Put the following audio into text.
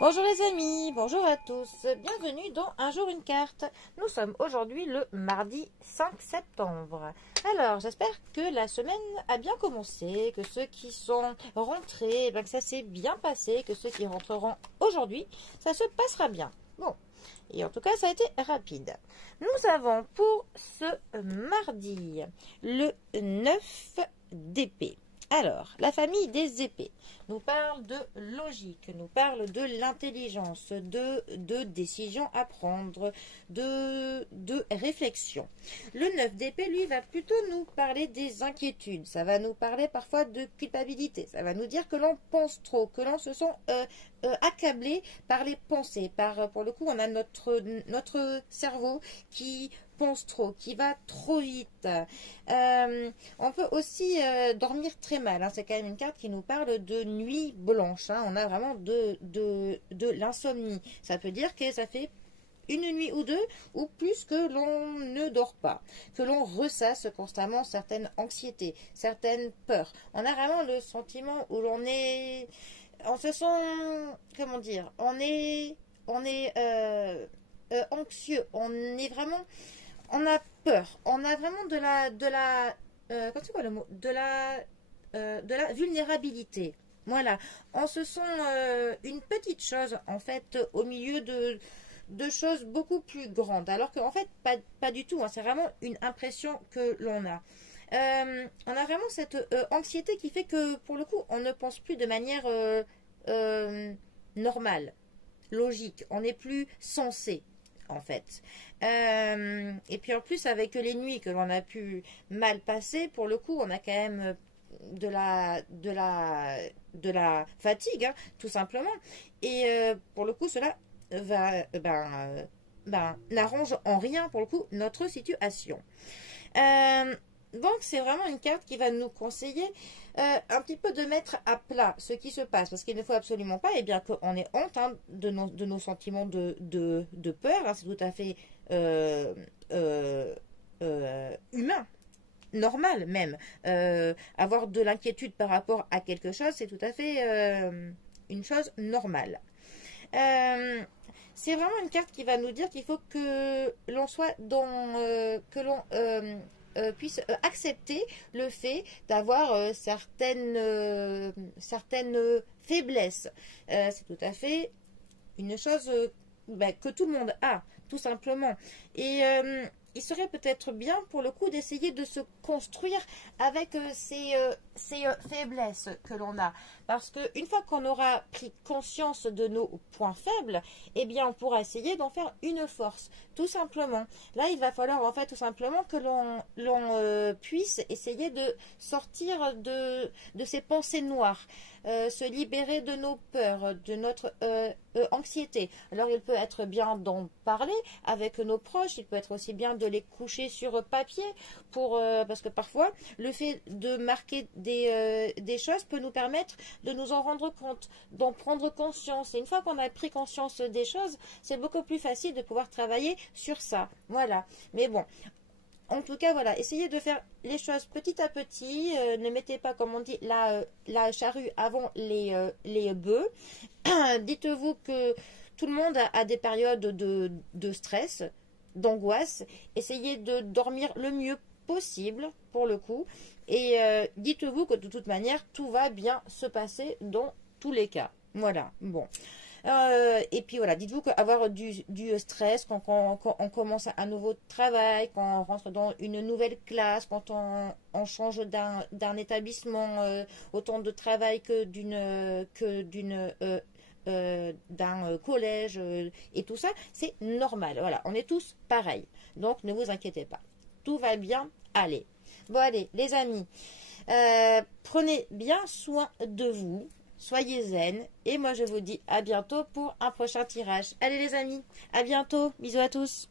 Bonjour les amis, bonjour à tous, bienvenue dans Un jour une carte. Nous sommes aujourd'hui le mardi 5 septembre. Alors j'espère que la semaine a bien commencé, que ceux qui sont rentrés, que ça s'est bien passé, que ceux qui rentreront aujourd'hui, ça se passera bien. Bon, et en tout cas ça a été rapide. Nous avons pour ce mardi le 9 d'épée. Alors, la famille des épées nous parle de logique, nous parle de l'intelligence, de décision à prendre, de réflexion. Le 9 d'épée, lui, va plutôt nous parler des inquiétudes. Ça va nous parler parfois de culpabilité. Ça va nous dire que l'on pense trop, que l'on se sent accablé par les pensées. Pour le coup, on a notre cerveau qui pense trop, qui va trop vite. On peut aussi dormir très mal. Hein. C'est quand même une carte qui nous parle de nuit blanche. Hein. On a vraiment de l'insomnie. Ça peut dire que ça fait une nuit ou deux ou plus que l'on ne dort pas, que l'on ressasse constamment certaines anxiétés, certaines peurs. On a vraiment le sentiment où on se sent, comment dire, on est anxieux, on a peur, on a vraiment quand c'est quoi le mot, de la vulnérabilité. Voilà, on se sent une petite chose en fait au milieu de choses beaucoup plus grandes, alors qu'en fait pas du tout. Hein, c'est vraiment une impression que l'on a. On a vraiment cette anxiété qui fait que pour le coup on ne pense plus de manière normale, logique. On n'est plus sensé en fait. Et puis en plus avec les nuits que l'on a pu mal passer, pour le coup on a quand même de la fatigue, hein, tout simplement. Et pour le coup cela n'arrange en rien pour le coup notre situation. Donc c'est vraiment une carte qui va nous conseiller un petit peu de mettre à plat ce qui se passe, parce qu'il ne faut absolument pas, et bien qu'on ait honte, hein, de nos sentiments de peur, hein, c'est tout à fait humain, normal même. Avoir de l'inquiétude par rapport à quelque chose, c'est tout à fait une chose normale. C'est vraiment une carte qui va nous dire qu'il faut que l'on soit que l'on puisse accepter le fait d'avoir certaines faiblesses. C'est tout à fait une chose que tout le monde a, tout simplement. Et il serait peut-être bien, pour le coup, d'essayer de se construire avec ces faiblesses que l'on a. Parce qu'une fois qu'on aura pris conscience de nos points faibles, eh bien, on pourra essayer d'en faire une force, tout simplement. Là, il va falloir, en fait, tout simplement que l'on puisse essayer de sortir de ces pensées noires, se libérer de nos peurs, de notre anxiété. Alors, il peut être bien d'en parler avec nos proches, il peut être aussi bien de les coucher sur papier parce que parfois le fait de marquer des choses peut nous permettre de nous en rendre compte, d'en prendre conscience, et une fois qu'on a pris conscience des choses, c'est beaucoup plus facile de pouvoir travailler sur ça. Voilà, mais bon, en tout cas, voilà, essayez de faire les choses petit à petit. Ne mettez pas, comme on dit, la charrue avant les bœufs. Dites-vous que tout le monde a des périodes de stress, d'angoisse. Essayez de dormir le mieux possible, pour le coup. Et dites-vous que de toute manière, tout va bien se passer dans tous les cas. Voilà, bon. Et puis voilà, dites-vous qu'avoir du stress quand on commence un nouveau travail, quand on rentre dans une nouvelle classe, quand on change d'un établissement, autant de travail que d'un collège, et tout ça, c'est normal. Voilà, on est tous pareils. Donc ne vous inquiétez pas. Tout va bien aller. Bon allez, les amis, prenez bien soin de vous. Soyez zen, et moi je vous dis à bientôt pour un prochain tirage. Allez les amis, à bientôt, bisous à tous.